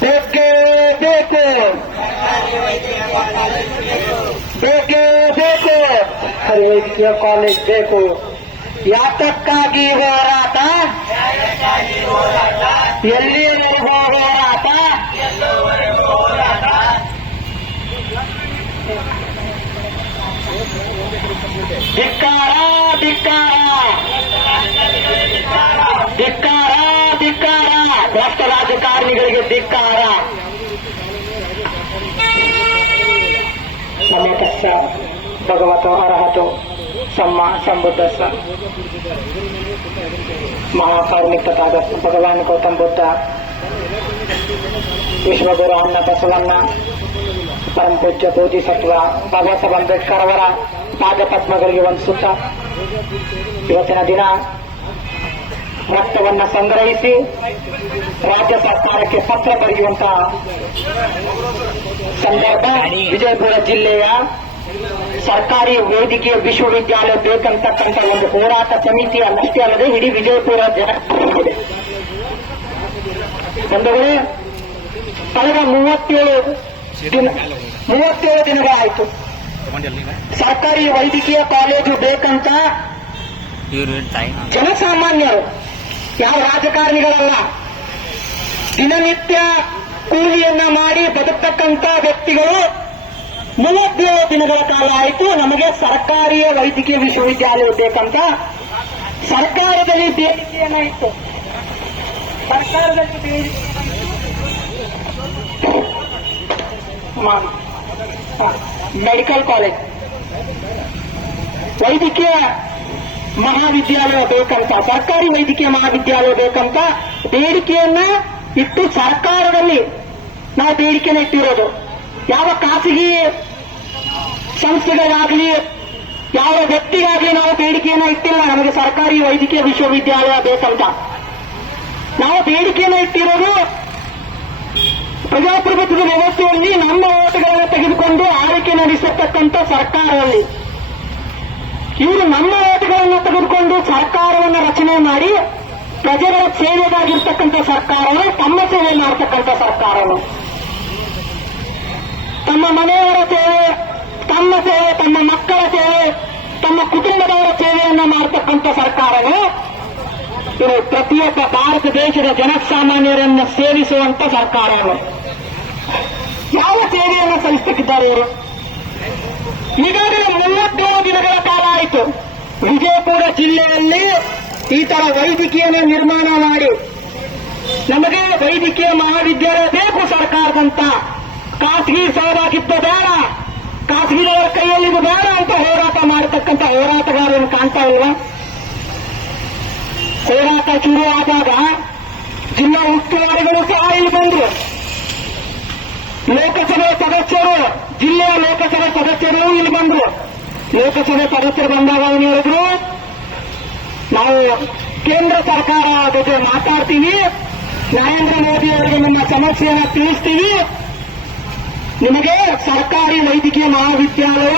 ಬೇಕೇ ಬೇಕು ಬೇಕೇ ಬೇಕು ವೈದ್ಯಕೀಯ ಕಾಲೇಜ್ ಬೇಕು ಯಾತಕ್ಕಾಗಿ ಹೋರಾಟ ಎಲ್ಲಿಯವರೆಗೂ ಹೋರಾಟ ಧಿಕ್ಕಾರ ಧಿಕ್ಕಾರ ಧಿಕ್ಕಾರ ಭಗವತೋ ಅರ್ಹತೋ ಸಮ್ಮ ಸಂಬುದ್ಧ ಮಹಾಕಾರ್ಮಿಕ ತಥಾಗತ ಭಗವಾನ್ ಗೌತಮ್ ಬುದ್ಧ, ವಿಶ್ವಗುರು ಅಣ್ಣ ಬಸವಣ್ಣ ಪರಂ ಪೂಜ್ಯ ಬೋಧಿಸತ್ವ ಬಾಬಾ ಅಂಬೇಡ್ಕರ್ ಅವರ ಪಾದಪದ್ಮಗಳಿಗೆ ವಂದಿಸುತ್ತ ಇವತ್ತಿನ ದಿನ ರಕ್ತವನ್ನ ಸಂಗ್ರಹಿಸಿ ರಾಜ್ಯ ಸರ್ಕಾರಕ್ಕೆ ಪತ್ರ ಬರೆಯುವಂತಹ ಸಂದರ್ಭ ವಿಜಯಪುರ ಜಿಲ್ಲೆಯ ಸರ್ಕಾರಿ ವೈದ್ಯಕೀಯ ವಿಶ್ವವಿದ್ಯಾಲಯ ಬೇಕಂತಕ್ಕಂಥ ಒಂದು ಹೋರಾಟ ಸಮಿತಿ ಅಷ್ಟೇ ಅಲ್ಲದೆ ಇಡೀ ವಿಜಯಪುರ ಜನ ಬಂಧುಗಳೇ, ಕಳೆದ ಮೂವತ್ತೇಳು ದಿನ ಮೂವತ್ತೇಳು ದಿನಗಳಾಯಿತು ಸರ್ಕಾರಿ ವೈದ್ಯಕೀಯ ಕಾಲೇಜು ಬೇಕಂತ ಜನಸಾಮಾನ್ಯರು, ಯಾವ ರಾಜಕಾರಣಿಗಳಲ್ಲ, ದಿನನಿತ್ಯ ಕೂಲಿಯನ್ನ ಮಾಡಿ ಬದುಕ್ತಕ್ಕಂತ ವ್ಯಕ್ತಿಗಳು ಮೂವತ್ತೇಳು ದಿನಗಳ ಕಾಲ ಆಯಿತು. ನಮಗೆ ಸರ್ಕಾರಿ ವೈದ್ಯಕೀಯ ವಿಶ್ವವಿದ್ಯಾಲಯ ಬೇಕಂತ ಸರ್ಕಾರದಲ್ಲಿ ಬೇಡಿಕೆಯನ್ನ ಇತ್ತು. ಸರ್ಕಾರದಲ್ಲಿ ಮೆಡಿಕಲ್ ಕಾಲೇಜ್. ವೈದ್ಯಕೀಯ ಮಹಾವಿದ್ಯಾಲಯ ಬೇಕಂತ ಸರ್ಕಾರಿ ವೈದ್ಯಕೀಯ ಮಹಾವಿದ್ಯಾಲಯ ಬೇಕಂತ ಬೇಡಿಕೆಯನ್ನ ಇಟ್ಟು ಸರ್ಕಾರದಲ್ಲಿ ನಾವು ಬೇಡಿಕೆನ ಇಟ್ಟಿರೋದು. ಯಾವ ಖಾಸಗಿ ಸಂಸ್ಥೆಗಳಾಗಲಿ, ಯಾವ ವ್ಯಕ್ತಿಗಾಗಲಿ ನಾವು ಬೇಡಿಕೆಯನ್ನ ಇಟ್ಟಿಲ್ಲ. ನಮಗೆ ಸರ್ಕಾರಿ ವೈದ್ಯಕೀಯ ವಿಶ್ವವಿದ್ಯಾಲಯ ಬೇಕಂತ. ನಾವು ಬೇಡಿಕೆಯನ್ನ ಇಟ್ಟಿರೋದು ಪ್ರಜಾಪ್ರಭುತ್ವದ ವ್ಯವಸ್ಥೆಯಲ್ಲಿ ನಮ್ಮ ಓಟುಗಳನ್ನು ತೆಗೆದುಕೊಂಡು ಆರೈಕೆ ನಡೆಸತಕ್ಕಂಥ ಸರ್ಕಾರದಲ್ಲಿ. ಇವರು ನಮ್ಮ ಓಟುಗಳನ್ನು ತೆಗೆದುಕೊಂಡು ಸರ್ಕಾರವನ್ನು ರಚನೆ ಮಾಡಿ ಪ್ರಜೆಗಳ ಸೇವೆಗಾಗಿರ್ತಕ್ಕಂಥ ಸರ್ಕಾರವು ತಮ್ಮ ಸೇವೆ ಮಾಡತಕ್ಕಂಥ ಸರ್ಕಾರವು. ತಮ್ಮ ಮನೆಯವರ ಸೇವೆ, ತಮ್ಮ ಸೇವೆ, ತಮ್ಮ ಮಕ್ಕಳ ಸೇವೆ, ತಮ್ಮ ಕುಟುಂಬದವರ ಸೇವೆಯನ್ನ ಮಾಡತಕ್ಕಂಥ ಸರ್ಕಾರವೇ. ಇದು ಪ್ರತಿಯೊಬ್ಬ ಭಾರತ ದೇಶದ ಜನಸಾಮಾನ್ಯರನ್ನು ಸೇವಿಸುವಂತ ಸರ್ಕಾರಗಳು ಯಾವ ಸೇವೆಯನ್ನು ಸಲ್ಲಿಸುತ್ತಿದ್ದಾರೆ ಇವರು? ಈಗಾಗಲೇ ಮೂವತ್ತೇಳು ದಿನಗಳ ಕಾಲ ಆಯಿತು. ವಿಜಯಪುರ ಜಿಲ್ಲೆಯಲ್ಲಿ ಈ ತರ ವೈದ್ಯಕೀಯನ ನಿರ್ಮಾಣ ಮಾಡಿ. ನಮಗೆ ವೈದ್ಯಕೀಯ ಮಹಾವಿದ್ಯಾಲಯ ಬೇಕು ಸರ್ಕಾರದಂತ. ಖಾಸಗಿ ಸಹಭಾಗಿತ್ವ ಬೇಡ. ಖಾಸಗಿದವರ ಕೈಯಲ್ಲಿ ಇದು ಬೇಡ ಅಂತ ಹೋರಾಟ ಮಾಡತಕ್ಕಂತ ಹೋರಾಟಗಾರರನ್ನು ಕಾಣ್ತಾ ಇಲ್ವಾ? ಹೋರಾಟ ಶುರು ಆದಾಗ ಜಿಲ್ಲಾ ಉಸ್ತುವಾರಿಗಳು ಸಹ ಇಲ್ಲಿ ಬಂದರು. ಲೋಕಸಭೆ ಸದಸ್ಯರು, ಜಿಲ್ಲೆಯ ಲೋಕಸಭೆ ಸದಸ್ಯರು ಇಲ್ಲಿ ಬಂದರು. ಲೋಕಸಭೆ ಸದಸ್ಯರು ಬಂದಾಗ ಅವನು ಹೇಳಿದ್ರು, ನಾವು ಕೇಂದ್ರ ಸರ್ಕಾರ ಜೊತೆ ಮಾತಾಡ್ತೀವಿ. ನರೇಂದ್ರ ಮೋದಿ ಅವರಿಗೆ ನಮ್ಮ ಸಮಸ್ಯೆಯನ್ನು ತಿಳಿಸ್ತೀವಿ. ನಿಮಗೆ ಸರ್ಕಾರಿ ವೈದ್ಯಕೀಯ ಮಹಾವಿದ್ಯಾಲಯ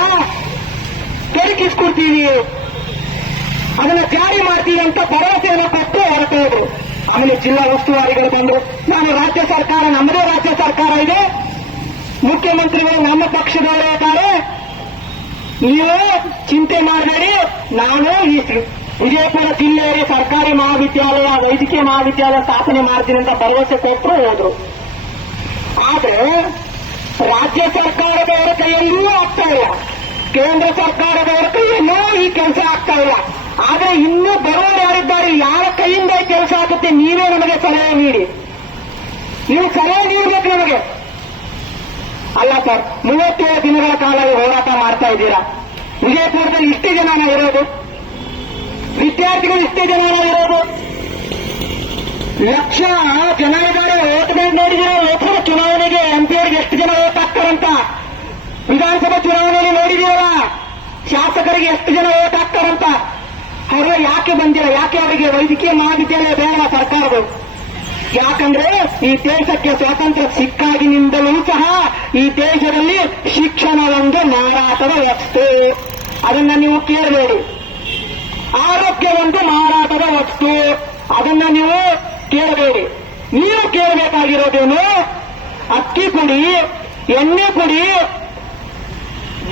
ದೊರಕಿಸ್ಕೊಡ್ತೀವಿ ಅದನ್ನು ಜಾರಿ ಮಾಡ್ತೀವಿ ಅಂತ ಭರವಸೆಯನ್ನು ಕೊಟ್ಟು ಹೊರಟೋದ್ರು ಆಮೇಲೆ ಜಿಲ್ಲಾ ಉಸ್ತುವಾರಿಗಳು ಬಂದರು. ನಾನು ರಾಜ್ಯ ಸರ್ಕಾರ, ನಮ್ಮದೇ ರಾಜ್ಯ ಸರ್ಕಾರ ಇದೆ. ಮುಖ್ಯಮಂತ್ರಿಗಳು ನಮ್ಮ ಪಕ್ಷದವರೇ ಇದ್ದಾರೆ. ನೀವು ಚಿಂತೆ ಮಾಡಬೇಡಿ. ನಾನು ಈ ವಿಜಯಪುರ ಜಿಲ್ಲೆಯಲ್ಲಿ ಸರ್ಕಾರಿ ಮಹಾವಿದ್ಯಾಲಯ, ವೈದ್ಯಕೀಯ ಮಹಾವಿದ್ಯಾಲಯ ಸ್ಥಾಪನೆ ಮಾಡ್ತೀನಿ ಅಂತ ಭರವಸೆ ಕೊಟ್ಟರು ಹೋದ್ರು. ಆದ್ರೆ ರಾಜ್ಯ ಸರ್ಕಾರದವರ ಕೈಯಲ್ಲೂ ಆಗ್ತಾ ಇಲ್ಲ. ಕೇಂದ್ರ ಸರ್ಕಾರದವರ ಕೈಯಲ್ಲೂ ಈ ಕೆಲಸ ಆಗ್ತಾ ಇಲ್ಲ. ಆದ್ರೆ ಇನ್ನೂ ಬರೋರು ಯಾರಿದ್ದಾರೆ ಯಾರ ಕೈಯಿಂದ ಕೆಲಸ ಆಗುತ್ತೆ ನೀವೇ ನಮಗೆ ಸಲಹೆ ನೀಡಿ. ನೀವು ಸಲಹೆ ನೀಡಬೇಕು ನಮಗೆ. ಅಲ್ಲ ಸರ್, ಮೂವತ್ತೇಳು ದಿನಗಳ ಕಾಲ ಹೋರಾಟ ಮಾಡ್ತಾ ಇದ್ದೀರಾ? ವಿಜಯಪುರದಲ್ಲಿ ಇಷ್ಟೇ ಜನ ಇರೋದು? ವಿದ್ಯಾರ್ಥಿಗಳು ಇಷ್ಟೇ ಜನ ಇರೋದು? ಲಕ್ಷ ಜನ ಇದ್ದಾರೆ, ಓಟ್ ಬ್ಯಾಂಕ್ ನೋಡಿದ್ರೆ ಲೋಕಸಭಾ ಎಂಪಿಯವರಿಗೆ ಎಷ್ಟು ಜನ ವೋಟ್ ಹಾಕ್ತಾರಂತ ವಿಧಾನಸಭಾ ಚುನಾವಣೆಯಲ್ಲಿ ನೋಡಿದೀವಲ್ಲ? ಶಾಸಕರಿಗೆ ಎಷ್ಟು ಜನ ಓಟ್ ಹಾಕ್ತಾರಂತ? ಅವರು ಯಾಕೆ ಬಂದಿಲ್ಲ? ಯಾಕೆ ಅವರಿಗೆ ವೈದ್ಯಕೀಯ ಮಹಾವಿದ್ಯಾಲಯ ಬೇಡ ಸರ್ಕಾರಗಳು? ಯಾಕಂದ್ರೆ ಈ ದೇಶಕ್ಕೆ ಸ್ವಾತಂತ್ರ್ಯ ಸಿಕ್ಕಾಗಿನಿಂದಲೂ ಸಹ ಈ ದೇಶದಲ್ಲಿ ಶಿಕ್ಷಣ ಒಂದು ಮಾರಾಟದ ವಸ್ತು. ಅದನ್ನ ನೀವು ಕೇಳಬೇಡಿ. ಆರೋಗ್ಯ ಒಂದು ಮಾರಾಟದ ವಸ್ತು. ಅದನ್ನ ನೀವು ಕೇಳಬೇಡಿ. ನೀವು ಕೇಳಬೇಕಾಗಿರೋದೇನು? ಅಕ್ಕಿ ಪುಡಿ ಎಣ್ಣೆ ಕೊಡಿ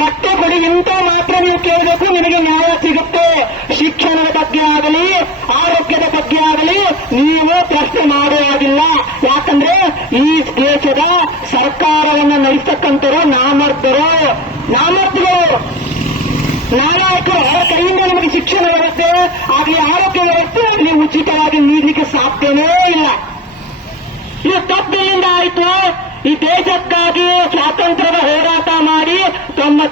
ಬಟ್ಟೆ ಕೊಡಿ ಇಂತ ಮಾತ್ರ ನೀವು ಕೇಳಬೇಕು, ನಿಮಗೆ ನ್ಯಾಯ ಸಿಗುತ್ತೆ. ಶಿಕ್ಷಣದ ಬಗ್ಗೆ ಆಗಲಿ, ಆರೋಗ್ಯದ ಬಗ್ಗೆ ಆಗಲಿ, ನೀವು ಪ್ರಶ್ನೆ ಮಾಡುವುದಿಲ್ಲ ಯಾಕಂದ್ರೆ ಈ ದೇಶದ ಸರ್ಕಾರವನ್ನು ನಡೆಸತಕ್ಕಂಥರು ನಾಮರ್ದರು ನಾಮರ್ದರು ನಾಯಕರು ಅವರ ಕೈಯಿಂದ ನಿಮಗೆ ಶಿಕ್ಷಣ ವ್ಯವಸ್ಥೆ ಆಗಲಿ, ಆರೋಗ್ಯ ವ್ಯವಸ್ಥೆ ನೀವು ಉಚಿತವಾಗಿ ನೀಡಲಿಕ್ಕೆ ಸಾಧ್ಯವೇ ಇಲ್ಲ. ಇದು ತಪ್ಪಿನಿಂದ ಆಯಿತು?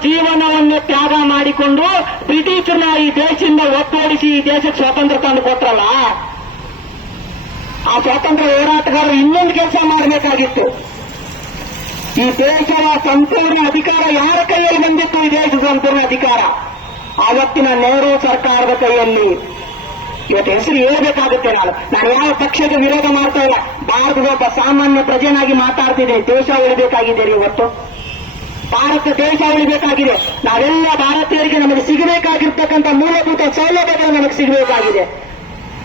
ಜೀವನವನ್ನು ತ್ಯಾಗ ಮಾಡಿಕೊಂಡು ಬ್ರಿಟಿಷರನ್ನ ಈ ದೇಶದಿಂದ ಒತ್ತೋಡಿಸಿ ಈ ದೇಶಕ್ಕೆ ಸ್ವಾತಂತ್ರ್ಯ ತಂದು ಕೊಟ್ರಲ್ಲ? ಆ ಸ್ವಾತಂತ್ರ್ಯ ಹೋರಾಟಗಾರರು ಇನ್ನೊಂದು ಕೆಲಸ ಮಾಡಬೇಕಾಗಿತ್ತು. ಈ ದೇಶದ ಸಂಪೂರ್ಣ ಅಧಿಕಾರ ಯಾರ ಕೈಯಲ್ಲಿ ಬಂದಿತ್ತು? ಈ ದೇಶದ ಸಂಪೂರ್ಣ ಅಧಿಕಾರ. ಆವತ್ತಿನ ನೆಹರು ಸರ್ಕಾರದ ಕೈಯಲ್ಲಿ. ಇವತ್ತು ಹೆಸರು ಹೇಳಬೇಕಾಗುತ್ತೆ ನಾನು. ನಾನು ಯಾವ ಪಕ್ಷಕ್ಕೆ ವಿರೋಧ ಮಾಡ್ತಾ ಇಲ್ಲ. ಭಾರತದ ಒಬ್ಬ ಸಾಮಾನ್ಯ ಪ್ರಜೆನಾಗಿ ಮಾತಾಡ್ತಿದ್ದೆ. ದೇಶ ಉಳಿಬೇಕಾಗಿದೆ ರೀ ಇವತ್ತು. ಭಾರತ ದೇಶ ಉಳಿಬೇಕಾಗಿದೆ ನಾವೆಲ್ಲ ಭಾರತೀಯರಿಗೆ ನಮಗೆ ಸಿಗಬೇಕಾಗಿರ್ತಕ್ಕಂಥ ಮೂಲಭೂತ ಸೌಲಭ್ಯಗಳು ನಮಗೆ ಸಿಗಬೇಕಾಗಿದೆ.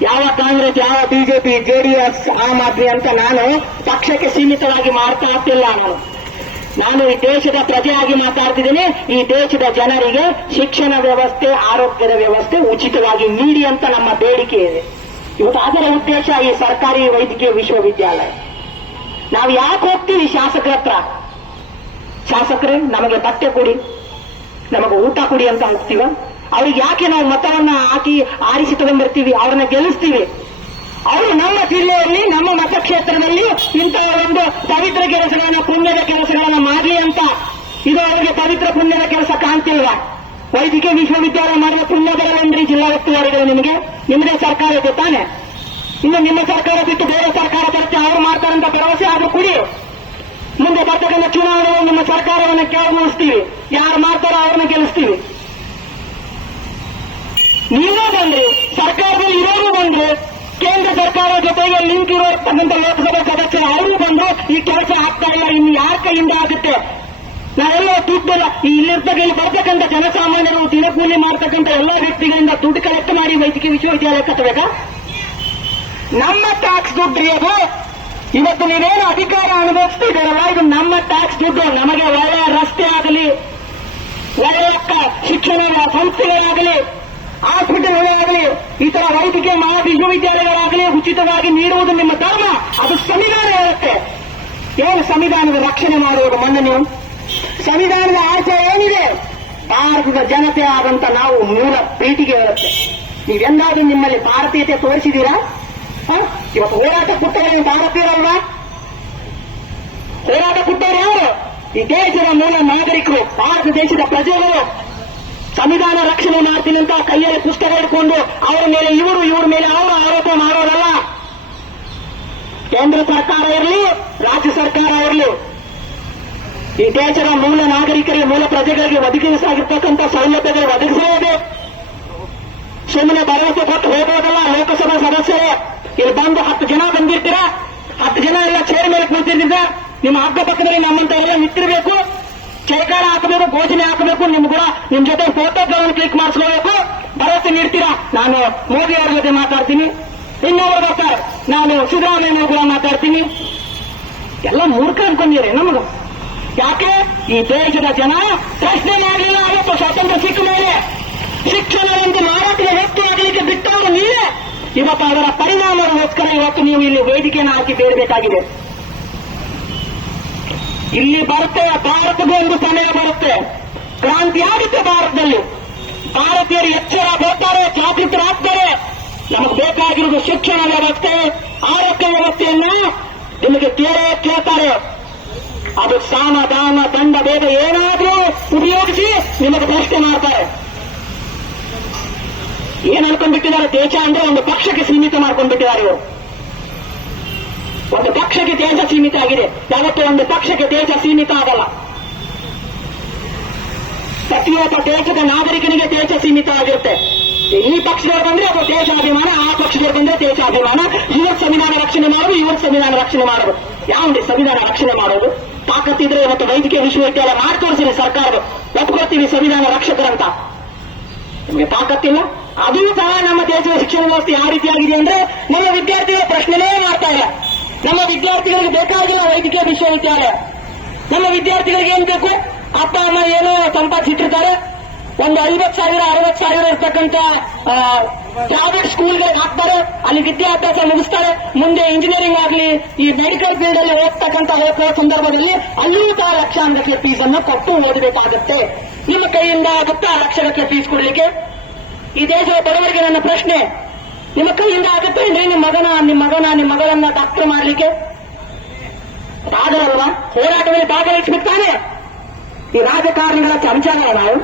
ಯಾವ ಕಾಂಗ್ರೆಸ್, ಯಾವ ಬಿಜೆಪಿ, ಜೆಡಿಎಸ್, ಆಮ್ ಆದ್ಮಿ ಅಂತ ನಾನು ಪಕ್ಷಕ್ಕೆ ಸೀಮಿತವಾಗಿ ಮಾತಾಡ್ತಿಲ್ಲ ನಾನು. ನಾನು ಈ ದೇಶದ ಪ್ರಜೆಯಾಗಿ ಮಾತಾಡ್ತಿದ್ದೀನಿ. ಈ ದೇಶದ ಜನರಿಗೆ ಶಿಕ್ಷಣ ವ್ಯವಸ್ಥೆ, ಆರೋಗ್ಯದ ವ್ಯವಸ್ಥೆ ಉಚಿತವಾಗಿ ನೀಡಿ ಅಂತ ನಮ್ಮ ಬೇಡಿಕೆ ಇದೆ. ಇವತ್ತು ಅದರ ಉದ್ದೇಶ ಈ ಸರ್ಕಾರಿ ವೈದ್ಯಕೀಯ ವಿಶ್ವವಿದ್ಯಾಲಯ. ನಾವು ಯಾಕೆ ಹೋಗ್ತೀವಿ ಶಾಸಕರ ಹತ್ರ? ಶಾಸಕರೇ, ನಮಗೆ ಬಟ್ಟೆ ಕೊಡಿ. ನಮಗೆ ಊಟ ಕೊಡಿ ಅಂತ ಹೋಗ್ತೀವ ಅವ್ರಿಗೆ ಯಾಕೆ ನಾವು ಮತವನ್ನ ಹಾಕಿ ಆರಿಸಿ ತಗೊಂಡಿರ್ತೀವಿ ಅವ್ರನ್ನ ಗೆಲ್ಲಿಸ್ತೀವಿ. ಅವರು ನಮ್ಮ ಜಿಲ್ಲೆಯಲ್ಲಿ, ನಮ್ಮ ಮತಕ್ಷೇತ್ರದಲ್ಲಿ ಇಂತಹ ಒಂದು ಪವಿತ್ರ ಕೆಲಸಗಳನ್ನ, ಪುಣ್ಯದ ಕೆಲಸಗಳನ್ನ ಮಾಡಲಿ ಅಂತ. ಇದು ಅವರಿಗೆ ಪವಿತ್ರ ಪುಣ್ಯದ ಕೆಲಸ ಕಾಣ್ತಿಲ್ವಾ? ವೈದ್ಯಕೀಯ ವಿಶ್ವವಿದ್ಯಾಲಯ ಮಾಡುವ ಪುಣ್ಯಗಳೇನ್ರಿ ಜಿಲ್ಲಾ ಉಸ್ತುವಾರಿಗಳು ನಿಮಗೆ? ನಿಮ್ಮದೇ ಸರ್ಕಾರ ಇದೆ ತಾನೆ? ಇನ್ನು ನಿಮ್ಮ ಸರ್ಕಾರ ಬಿಟ್ಟು ಬೇರೆ ಸರ್ಕಾರ ಬರುತ್ತೆ ಅವರು ಮಾಡ್ತಾರಂತ ಭರವಸೆ ಆದ್ರೂ ಕುಡಿ. ಮುಂದೆ ಬರ್ತಕ್ಕಂಥ ಚುನಾವಣೆ ನಿಮ್ಮ ಸರ್ಕಾರವನ್ನು ಕೆಳಗಿಳಿಸ್ತೀವಿ ಯಾರು ಮಾಡ್ತಾರೋ ಅವ್ರನ್ನ ಗೆಲ್ಲಿಸ್ತೀವಿ. ನೀವೇ ಬಂದ್ರಿ, ಸರ್ಕಾರದಲ್ಲಿ ಇರೋರು ಬಂದ್ರೆ, ಕೇಂದ್ರ ಸರ್ಕಾರ ಜೊತೆಗೆ ಲಿಂಕ್ ಇರತಕ್ಕಂಥ ಲೋಕಸಭಾ ಸದಸ್ಯರು ಅವರು ಬಂದ್ರು, ಈ ಕೆಲಸ ಆಗ್ತಾ ಇಲ್ಲ, ಇನ್ನು ಯಾರ ಕೈಯಿಂದ ಆಗುತ್ತೆ? ನಾವೆಲ್ಲ ದುಡ್ಡು ಈ ಇಲ್ಲಿರ್ತಕ್ಕ ಇಲ್ಲಿ ಬರ್ತಕ್ಕಂಥ ಜನಸಾಮಾನ್ಯರು ದಿನಕೂಲಿ ಮಾಡ್ತಕ್ಕಂಥ ಎಲ್ಲ ವ್ಯಕ್ತಿಗಳಿಂದ ದುಡ್ಡು ಕಲೆಕ್ಟ್ ಮಾಡಿ ವೈದ್ಯಕೀಯ ವಿಶ್ವವಿದ್ಯಾಲಯ ಕಟ್ಟಬೇಕಾ ನಮ್ಮ ಟ್ಯಾಕ್ಸ್ ದುಡ್ಡು ಇವತ್ತು ನೀವೇನು ಅಧಿಕಾರ ಅನುಭವಿಸ್ತಿದ್ದೀರಲ್ಲ? ಇದು ನಮ್ಮ ಟ್ಯಾಕ್ಸ್ ದುಡ್ಡು, ನಮಗೆ ಒಳ್ಳೆಯ ರಸ್ತೆ ಆಗಲಿ, ಒಳ್ಳೆಯ ಶಿಕ್ಷಣ ಸಂಸ್ಥೆಗಳಾಗಲಿ ಆಗಲಿ ತರ ವೈದ್ಯಕೀಯ ಮಹಾ ವಿಶ್ವವಿದ್ಯಾಲಯಗಳಾಗಲಿ ಉಚಿತವಾಗಿ ನೀಡುವುದು ನಿಮ್ಮ ಧರ್ಮ. ಅದು ಸಂವಿಧಾನ ಹೇಳುತ್ತೆ. ಏನು ಸಂವಿಧಾನದ ರಕ್ಷಣೆ ಮಾಡುವುದು ಮೊನ್ನೆ ನೀವು? ಸಂವಿಧಾನದ ಆಶಯ ಏನಿದೆ? ಭಾರತದ ಜನತೆ ಆದಂತ ನಾವು ಮೂಲ ಪ್ರೀತಿಗೆ ಹೇಳುತ್ತೆ. ನೀವೆಂದಾದ್ರೂ ನಿಮ್ಮಲ್ಲಿ ಭಾರತೀಯತೆ ತೋರಿಸಿದ್ದೀರಾ? ಇವತ್ತು ಹೋರಾಟ ಕೊಟ್ಟವರು ಭಾರತೀಯರಲ್ವಾ? ಹೋರಾಟ ಕೊಟ್ಟವರು ಯಾರು? ಈ ದೇಶದ ಮೂಲ ನಾಗರಿಕರು, ಭಾರತ ದೇಶದ ಪ್ರಜೆಗಳು. ಸಂವಿಧಾನ ರಕ್ಷಣೆ ಮಾಡ್ತೀನಿ ಅಂತ ಕೈಯಲ್ಲಿ ಪುಸ್ತಕ ಹಿಡ್ಕೊಂಡು ಅವರ ಮೇಲೆ ಇವರು, ಇವ್ರ ಮೇಲೆ ಅವರು ಆರೋಪ ಮಾಡೋರಲ್ಲ. ಕೇಂದ್ರ ಸರ್ಕಾರ ಇರಲಿ, ರಾಜ್ಯ ಸರ್ಕಾರ ಇರಲಿ. ಈ ದೇಶದ ಮೂಲ ನಾಗರಿಕರಿಗೆ, ಮೂಲ ಪ್ರಜೆಗಳಿಗೆ ಒದಗಿಸಾಗಿರ್ತಕ್ಕಂಥ ಸೌಲಭ್ಯಗಳು ಒದಗಿಸಲೇಬೇಕು ಸುಮ್ಮನೆ ಭರವಸೆ ಕೊಟ್ಟು ಹೋಗೋದಲ್ಲ ಲೋಕಸಭಾ ಸದಸ್ಯರೇ. ಇಲ್ಲಿ ಬಂದು ಹತ್ತು ಜನ ಬಂದಿರ್ತೀರಾ? ಹತ್ತು ಜನ ಎಲ್ಲ ಚೇರ್ ಮೇಲೆ ಕುಂತಿರ್ತೀರ ನಿಮ್ಮ ಅಕ್ಕಪಕ್ಕದಲ್ಲಿ ನಮ್ಮಂತವರೆಲ್ಲ ನಿಂತಿರ್ಬೇಕು. ಚೈಕಾರ ಹಾಕಬೇಕು ಘೋಷಣೆ ಹಾಕಬೇಕು, ನಿಮ್ ಕೂಡ ನಿಮ್ ಜೊತೆ ಫೋಟೋಗಳನ್ನು ಕ್ಲಿಕ್ ಮಾಡಿಸ್ಕೋಬೇಕು. ಭರವಸೆ ನೀಡ್ತೀರಾ? ನಾನು ಮೋದಿ ಅವರ ಜೊತೆ ಮಾತಾಡ್ತೀನಿ. ಇನ್ನೊಬ್ಬರು ಬರ್ತಾರೆ. ನಾನು ಸಿದ್ದರಾಮಯ್ಯ ಕೂಡ ಮಾತಾಡ್ತೀನಿ. ಎಲ್ಲ ಮೂರ್ಖ ಅನ್ಕೊಂಡಿರಿ ನಮಗ. ಯಾಕೆ? ಈ ದೇಶದ ಜನ ಪ್ರಶ್ನೆ ಮಾಡಲಿಲ್ಲ ಅವತ್ತು ಸ್ವಾತಂತ್ರ್ಯ ಸಿಕ್ಕ ಮೇಲೆ. ಶಿಕ್ಷಣ ಮಾರಾಟದ ವ್ಯಕ್ತಿ ಆಗಲಿಕ್ಕೆ ಬಿಟ್ಟವರು ನೀವೇ ಇವತ್ತು ಅದರ ಪರಿಣಾಮಗೋಸ್ಕರ ಇವತ್ತು ನೀವು ಇಲ್ಲಿ ವೇದಿಕೆಯನ್ನು ಹಾಕಿ ಬೇಡಬೇಕಾಗಿದೆ. ಇಲ್ಲಿ ಬರುತ್ತೆ ಭಾರತದ ಒಂದು ಸಮಯ ಬರುತ್ತೆ. ಕ್ರಾಂತಿ ಆಗುತ್ತೆ ಭಾರತದಲ್ಲಿ. ಭಾರತೀಯರು ಎಚ್ಚರ ಬರ್ತಾರೆ ಜಾಗೃತರಾಗ್ತಾರೆ ನಮಗೆ ಬೇಕಾಗಿರುವುದು ಶಿಕ್ಷಣ ವ್ಯವಸ್ಥೆ, ಆರೋಗ್ಯ ವ್ಯವಸ್ಥೆಯನ್ನು ನಿಮಗೆ ಕೇಳೇ ಕೇಳ್ತಾರೆ. ಅದು ಸ್ಥಾನ ದಾನ, ದಂಡ ಭೇದ ಏನಾದರೂ ಉಪಯೋಗಿಸಿ ನಿಮಗೆ ಪ್ರಶ್ನೆ ಮಾಡ್ತಾರೆ. ಏನ್ ಅನ್ಕೊಂಡ್ಬಿಟ್ಟಿದ್ದಾರೆ? ತೇಜ ಅಂದ್ರೆ ಒಂದು ಪಕ್ಷಕ್ಕೆ ಸೀಮಿತ ಮಾಡ್ಕೊಂಡ್ಬಿಟ್ಟಿದ್ದಾರೆ ಇವರು. ಒಂದು ಪಕ್ಷಕ್ಕೆ ತೇಜ ಸೀಮಿತ ಆಗಿದೆ. ಯಾವತ್ತೂ ಒಂದು ಪಕ್ಷಕ್ಕೆ ತೇಜ ಸೀಮಿತ ಆಗಲ್ಲ. ಪ್ರತಿಯೊಬ್ಬ ದೇಶದ ನಾಗರಿಕನಿಗೆ ದೇಶ ಸೀಮಿತ ಆಗಿರುತ್ತೆ. ಈ ಪಕ್ಷದವ್ರು ಬಂದ್ರೆ ಅದು ದೇಶಾಭಿಮಾನ ಆ ಪಕ್ಷದವ್ರು ಬಂದ್ರೆ ದೇಶಾಭಿಮಾನ ಇವ್ರ ಸಂವಿಧಾನ ರಕ್ಷಣೆ ಮಾಡೋದು ಇವ್ರ ಸಂವಿಧಾನ ರಕ್ಷಣೆ ಮಾಡೋದು ಯಾವ್ದು ಸಂವಿಧಾನ ರಕ್ಷಣೆ ಮಾಡೋದು? ತಾಕತ್ತಿದ್ರೆ ಇವತ್ತು ವೈದ್ಯಕೀಯ ವಿಶ್ವವಿದ್ಯಾಲಯ ಮಾಡಿ ತೋರಿಸಿರಿ ಸರ್ಕಾರ ಒಪ್ಕೊಳ್ತೀವಿ ಸಂವಿಧಾನ ರಕ್ಷಕರಂತ. ನಿಮಗೆ ತಾಕತ್ತಿಲ್ಲ? ಅದು ಸಹ ನಮ್ಮ ದೇಶದ ಶಿಕ್ಷಣ ವ್ಯವಸ್ಥೆ ಯಾವ ರೀತಿಯಾಗಿದೆ ಅಂದ್ರೆ ನಮ್ಮ ವಿದ್ಯಾರ್ಥಿಗಳು ಪ್ರಶ್ನೆನೇ ಮಾಡ್ತಾ ಇಲ್ಲ ನಮ್ಮ ವಿದ್ಯಾರ್ಥಿಗಳಿಗೆ ಬೇಕಾಗಿಲ್ಲ ವೈದ್ಯಕೀಯ ವಿಶ್ವವಿದ್ಯಾಲಯ. ನಮ್ಮ ವಿದ್ಯಾರ್ಥಿಗಳಿಗೆ ಏನ್ ಬೇಕು? ಅಪ್ಪ, ಅಮ್ಮ ಏನೋ ಸಂಪಾದಿಸಿಟ್ಟಿರ್ತಾರೆ. ಒಂದು ಐವತ್ತು ಸಾವಿರ, ಅರವತ್ತು ಸಾವಿರ ಇರ್ತಕ್ಕಂತ ಪ್ರೈವೇಟ್ ಸ್ಕೂಲ್ಗಳಿಗೆ ಹಾಕ್ತಾರೆ. ಅಲ್ಲಿ ವಿದ್ಯಾಭ್ಯಾಸ ಮುಗಿಸ್ತಾರೆ. ಮುಂದೆ ಇಂಜಿನಿಯರಿಂಗ್ ಆಗಲಿ, ಈ ಮೆಡಿಕಲ್ ಫೀಲ್ಡ್ ಅಲ್ಲಿ ಹೋಗ್ತಕ್ಕಂತ ಹೋಗುವ ಸಂದರ್ಭದಲ್ಲಿ ಅಲ್ಲಿಯೂ ಸಹ ಲಕ್ಷಾಂತರ ಫೀಸ್ ಅನ್ನು ಕೊಟ್ಟು ಓದಬೇಕಾಗುತ್ತೆ. ನಿಮ್ಮ ಕೈಯಿಂದ ಆಗುತ್ತಾ ಲಕ್ಷಗಟ್ಟಲೆ ಫೀಸ್ ಕೊಡ್ಲಿಕ್ಕೆ? ಈ ದೇಶದ ಬಡವರಿಗೆ ನನ್ನ ಪ್ರಶ್ನೆ. ನಿಮ್ಮ ಕೈಯಿಂದ ಆಗುತ್ತೆ ಅಂದ್ರೆ ನಿಮ್ಮ ಮಗನ ನಿಮ್ಮ ಮಗನ, ನಿಮ್ಮ ಮಗಳನ್ನ ಡಾಕ್ಟರ್ ಮಾಡಲಿಕ್ಕೆ? ಆಗಲ್ವಾ ಹೋರಾಟದಲ್ಲಿ ಭಾಗವಹಿಸ್ಬೇಕು ತಾನೆ ಈ ರಾಜಕಾರಣಿಗಳ ಸಂಚಾರ ನಾವು?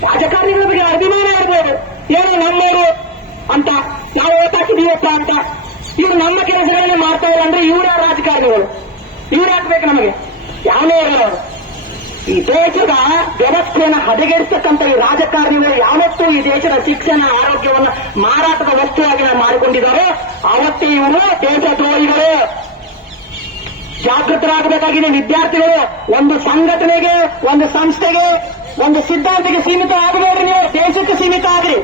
ರಾಜಕಾರಣಿಗಳ ಬಗ್ಗೆ ಅಭಿಮಾನ ಇರ್ಬೋದು. ಏನೋ ನಮ್ಮವರು ಅಂತ, ನಾವು ಓಟಾಕಿದೀವಪ್ಪ ಅಂತ. ಇವರು ನಮ್ಮ ಕೆಲಸಗಳನ್ನೇ ಮಾಡ್ತಾ ಇಲ್ಲ ಅಂದ್ರೆ ಇವರೇ ರಾಜಕಾರಣಿಗಳು? ಇವ್ರು ಹಾಕ್ಬೇಕು ನಮಗೆ? ಯಾವನೇ ಇರಲ್ಲ ಅವರು. ಈ ದೇಶದ ವ್ಯವಸ್ಥೆಯನ್ನು ಹದಗೆಡಿಸ್ತಕ್ಕಂಥ ಈ ರಾಜಕಾರಣಿಗಳು ಯಾವತ್ತೂ ಈ ದೇಶದ ಶಿಕ್ಷಣ, ಆರೋಗ್ಯವನ್ನು ಮಾರಾಟದ ವಸ್ತುವಾಗಿ ಮಾಡಿಕೊಂಡಿದ್ದಾರೆ. ಅವತ್ತೇ ಇವರು ದೇಶದ್ರೋಹಿಗಳು. ಜಾಗೃತರಾಗಬೇಕಾಗಿದೆ ವಿದ್ಯಾರ್ಥಿಗಳು. ಒಂದು ಸಂಘಟನೆಗೆ, ಒಂದು ಸಂಸ್ಥೆಗೆ, ಒಂದು ಸಿದ್ಧಾಂತಕ್ಕೆ ಸೀಮಿತ ಆಗಬೇಡ್ರಿ ನೀವು. ದೇಶಕ್ಕೆ ಸೀಮಿತ ಆಗ್ರಿ.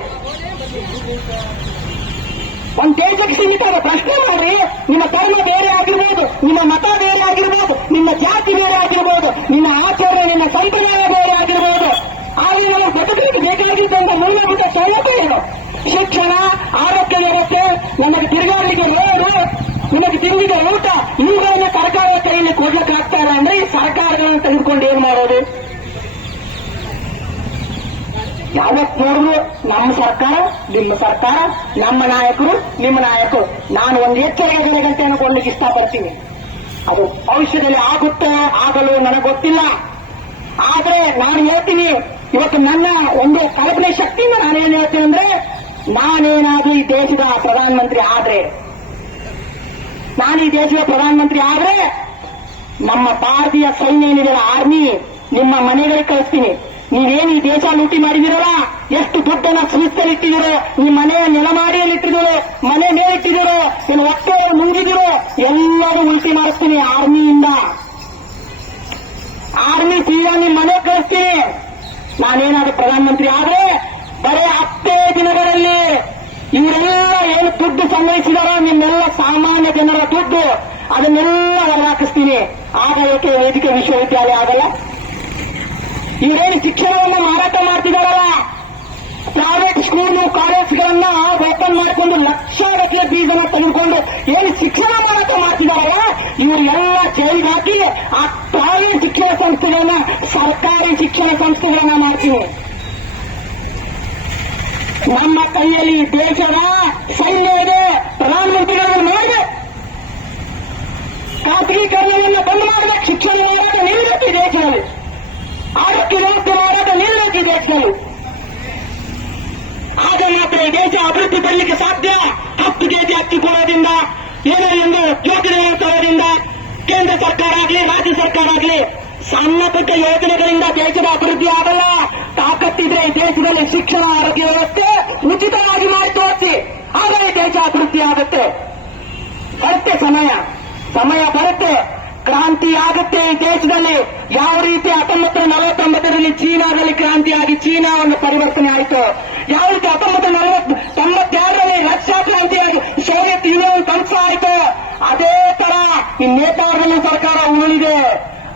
ಒಂದು ದೇಶಕ್ಕೆ ಸೀಮಿತ ಪ್ರಶ್ನೆ ಮಾಡ್ರಿ ನಿಮ್ಮ ಧರ್ಮ ಬೇರೆ ಆಗಿರ್ಬೋದು, ನಿಮ್ಮ ಮತ ಬೇರೆ ಆಗಿರ್ಬೋದು, ನಿಮ್ಮ ಜಾತಿ ಬೇರೆ ಆಗಿರ್ಬೋದು, ನಿಮ್ಮ ಆಚರಣೆ, ನಿಮ್ಮ ಸಂಪ್ರದಾಯ ಬೇರೆ ಆಗಿರ್ಬೋದು. ಆದರೆ ನಮ್ಮ ಬದುಕಿಗೆ ಬೇಕಾಗಿದ್ದಂತ ಮೂಲಭೂತ ಸೌಲಭ್ಯ ಏನು? ಶಿಕ್ಷಣ, ಆರೋಗ್ಯ ವ್ಯವಸ್ಥೆ, ನಮಗೆ ತಿರುಗಾಡಲಿಕ್ಕೆ ರೋಡು, ನಿಮಗೆ ತಿರುಗಿದ ಊಟ, ಇವುಗಳನ್ನ ಸರ್ಕಾರದ ಕೈಯಲ್ಲಿ ಕೊಡ್ಲಿಕ್ಕೆ ಆಗ್ತಾ ಇಲ್ಲ ಅಂದ್ರೆ ಈ ಸರ್ಕಾರಗಳನ್ನು ತೆಗೆದುಕೊಂಡು ಏನ್ ಮಾಡೋದು? ಯಾವತ್ ನೋಡಿದ್ರು ನಮ್ಮ ಸರ್ಕಾರ, ನಿಮ್ಮ ಸರ್ಕಾರ, ನಮ್ಮ ನಾಯಕರು, ನಿಮ್ಮ ನಾಯಕರು. ನಾನು ಒಂದು ಎಚ್ಚರಿಕೆ ಗಂಟೆಯನ್ನು ಕೊಡ್ಲಿಕ್ಕೆ ಇಷ್ಟಪಡ್ತೀನಿ. ಅದು ಭವಿಷ್ಯದಲ್ಲಿ ಆಗುತ್ತೋ ಆಗಲು ನನಗೆ ಗೊತ್ತಿಲ್ಲ. ಆದ್ರೆ ನಾನು ಹೇಳ್ತೀನಿ, ಇವತ್ತು ನನ್ನ ಒಂದು ಕಲ್ಪನೆ ಶಕ್ತಿಯಿಂದ ನಾನೇನು ಹೇಳ್ತೀನಿ ಅಂದ್ರೆ, ನಾನೇನಾದ್ರೂ ಈ ದೇಶದ ಪ್ರಧಾನಮಂತ್ರಿ ಆದ್ರೆ, ನಾನು ಈ ದೇಶದ ಪ್ರಧಾನಮಂತ್ರಿ ಆದ್ರೆ, ನಮ್ಮ ಭಾರತೀಯ ಸೈನ್ಯ ಏನಿದೆ ಆರ್ಮಿ ನಿಮ್ಮ ಮನೆಗಳಿಗೆ ಕಳಿಸ್ತೀನಿ. ನೀವೇನು ಈ ದೇಶ ಲೂಟಿ ಮಾಡಿದಿರಲ್ಲ ಎಷ್ಟು ದುಡ್ಡನ್ನ ಸುರಿಸ್ತಲ್ಲಿ ಇಟ್ಟಿದ್ದೀರೋ ನಿಮ್ಮ ಮನೆಯ ನೆಲಮಾಡಿಯಲ್ಲಿ ಇಟ್ಟಿದ್ದೀರೋ, ಮನೆ ಮೇಲಿಟ್ಟಿದ್ದೀರೋ ಏನು ಹೊಟ್ಟೆ ಮುಂಗಿದಿರೋ ಎಲ್ಲರೂ ಉಲ್ಟಿ ಮಾಡಿಸ್ತೀನಿ ಆರ್ಮಿಯಿಂದ. ಆರ್ಮಿ ತೀರಾ ನಿಮ್ಮ ಮನೆ ಕಳಿಸ್ತೀನಿ. ನಾನೇನಾದ್ರೂ ಪ್ರಧಾನಮಂತ್ರಿ ಆದ್ರೆ, ಬರೇ ಹತ್ತೇ ದಿನಗಳಲ್ಲಿ ಇವರೆಲ್ಲ ಏನು ದುಡ್ಡು ಸಂಗ್ರಹಿಸಿದಾರ, ನಿಮ್ಮೆಲ್ಲ ಸಾಮಾನ್ಯ ಜನರ ದುಡ್ಡು, ಅದನ್ನೆಲ್ಲ ಹೊರಹಾಕಿಸ್ತೀನಿ. ಆಗ ಏಕೆ ವೇದಿಕೆ ವಿಶ್ವವಿದ್ಯಾಲಯ ಆಗಲ್ಲ? ಇವರೇನು ಶಿಕ್ಷಣವನ್ನು ಮಾರಾಟ ಮಾಡ್ತಿದಾರಲ್ಲ ಪ್ರೈವೇಟ್ ಸ್ಕೂಲ್ ಕಾಲೇಜ್ಗಳನ್ನ ಓಪನ್ ಮಾಡಿಕೊಂಡು ಲಕ್ಷಗಟ್ಟಲೆ ಬೀಜನ ತೆಗೆದುಕೊಂಡು ಏನು ಶಿಕ್ಷಣ ಮಾರಾಟ ಮಾಡ್ತಿದಾರಲ್ಲ ಇವರೆಲ್ಲ ಜೈಲಿಗೆ ಹಾಕಿ ಆ ಪ್ರೈವೇಟ್ ಶಿಕ್ಷಣ ಸಂಸ್ಥೆಗಳನ್ನ, ಸರ್ಕಾರಿ ಶಿಕ್ಷಣ ಸಂಸ್ಥೆಗಳನ್ನ ಮಾಡ್ತೀವಿ ನಮ್ಮ ಕೈಯಲ್ಲಿ ದೇಶದ ಸೈನ್ಯ ಇದೆ ಪ್ರಧಾನಮಂತ್ರಿಗಳು ಮಾಡಿ ಖಾಸಗೀಕರಣವನ್ನು ಬಂದ್ ಮಾಡಬೇಕು ಶಿಕ್ಷಣ ಮಾರಾಟ ನಿಲ್ಲಬೇಕು ಈ ದೇಶದಲ್ಲಿ ಆರೋಗ್ಯ ವ್ಯವಸ್ಥೆ ಮಾರಾಟ ನಿಲ್ಲಬೇಕು ಈ ದೇಶದಲ್ಲಿ ಆಗ ಮಾತ್ರ ಈ ದೇಶ ಪಡಲಿಕ್ಕೆ ಸಾಧ್ಯ? ಹತ್ತು ಕೆಜಿ ಅಕ್ಕಿ ಕೊಡೋದ್ರಿಂದ, ಏನೋ ಒಂದು ಯೋಜನೆ ತರೋದ್ರಿಂದ ಕೇಂದ್ರ ಸರ್ಕಾರ ಆಗಲಿ, ರಾಜ್ಯ ಸರ್ಕಾರ ಆಗಲಿ ಸಣ್ಣ ಪುಟ್ಟ ಯೋಜನೆಗಳಿಂದ ದೇಶದ ಅಭಿವೃದ್ಧಿ ಆಗಲ್ಲ. ತಾಕತ್ತಿದ್ರೆ ಈ ದೇಶದಲ್ಲಿ ಶಿಕ್ಷಣ, ಆರೋಗ್ಯ ವ್ಯವಸ್ಥೆ ಉಚಿತವಾಗಿ ಮಾಡಿ ತೋರಿಸಿ ಆಗ ಈ ದೇಶ ಅಭಿವೃದ್ಧಿ ಆಗುತ್ತೆ. ಬರುತ್ತೆ ಸಮಯ. ಸಮಯ ಬರುತ್ತೆ. ಕ್ರಾಂತಿ ಆಗುತ್ತೆ ಈ ದೇಶದಲ್ಲಿ. ಯಾವ ರೀತಿ ಹತ್ತೊಂಬತ್ತು ನಲವತ್ತೊಂಬತ್ತರಲ್ಲಿ ಚೀನಾದಲ್ಲಿ ಕ್ರಾಂತಿ ಆಗಿ ಚೀನಾ ಒಂದು ಪರಿವರ್ತನೆ ಆಯಿತು. ಯಾವ ರೀತಿ ಹತ್ತೊಂಬತ್ತು ನಲವತ್ತು ತೊಂಬತ್ತೆರಡರಲ್ಲಿ ರಷ್ಯಾ ಕ್ರಾಂತಿ ಆಗಿ ಸೋವಿಯತ್ ಯೂನಿಯನ್ ಧ್ವಂಸ ಆಯಿತು ಅದೇ ತರ ಈ ನೇಪಾಳದಲ್ಲಿ ಸರ್ಕಾರ ಉಳಿದಿದೆ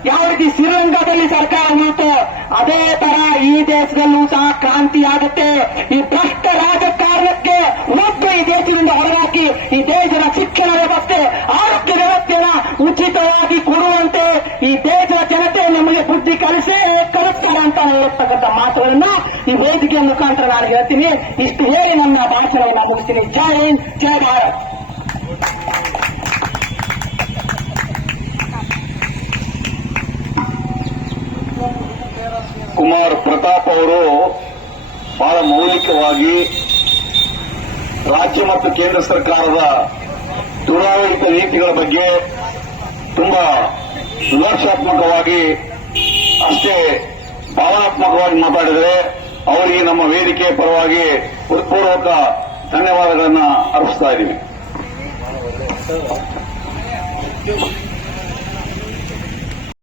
ಯಾವ ರೀತಿ ಶ್ರೀಲಂಕಾದಲ್ಲಿ ಸರ್ಕಾರ ಉಳಿತು ಅದೇ ತರ ಈ ದೇಶದಲ್ಲೂ ಸಹ ಕ್ರಾಂತಿ ಆಗುತ್ತೆ. ಈ ಭ್ರಷ್ಟ ರಾಜಕಾರಣಕ್ಕೆ ಒಬ್ಬ ಈ ದೇಶದಿಂದ ಹೊರಹಾಕಿ, ಈ ದೇಶದ ಶಿಕ್ಷಣ ವ್ಯವಸ್ಥೆ, ಆರೋಗ್ಯ ವ್ಯವಸ್ಥೆನ ಉಚಿತವಾಗಿ ಕೊಡುವಂತೆ ಈ ದೇಶದ ಜನತೆ ನಮಗೆ ಬುದ್ಧಿ ಕಲಿಸೇ ಕಲಿಸ್ತಾರೆ ಅಂತ ಹೇಳ್ತಕ್ಕಂಥ ಮಾತುಗಳನ್ನ ಈ ವೇದಿಕೆಯ ಮುಖಾಂತರ ನಾನು ಹೇಳ್ತೀನಿ. ಇಷ್ಟು ಹೇಳಿ ನನ್ನ ಭಾಷಣವನ್ನು ಮುಗಿಸ್ತೀನಿ. ಜೈ ಹಿಂದ್, ಜೈ ಭಾರತ್. ಕುಮಾರ್ ಪ್ರತಾಪ್ ಅವರು ಬಹಳ ಮೌಲಿಕವಾಗಿ ರಾಜ್ಯ ಮತ್ತು ಕೇಂದ್ರ ಸರ್ಕಾರದ ದುರಾಡಳಿತ ನೀತಿಗಳ ಬಗ್ಗೆ ತುಂಬಾ ವಿಮರ್ಶಾತ್ಮಕವಾಗಿ, ಅಷ್ಟೇ ಭಾವನಾತ್ಮಕವಾಗಿ ಮಾತಾಡಿದರೆ ಅವರಿಗೆ ನಮ್ಮ ವೇದಿಕೆ ಪರವಾಗಿ ಹೃತ್ಪೂರ್ವಕ ಧನ್ಯವಾದಗಳನ್ನು ಅರ್ಪಿಸ್ತಾ ಇದ್ದೀವಿ.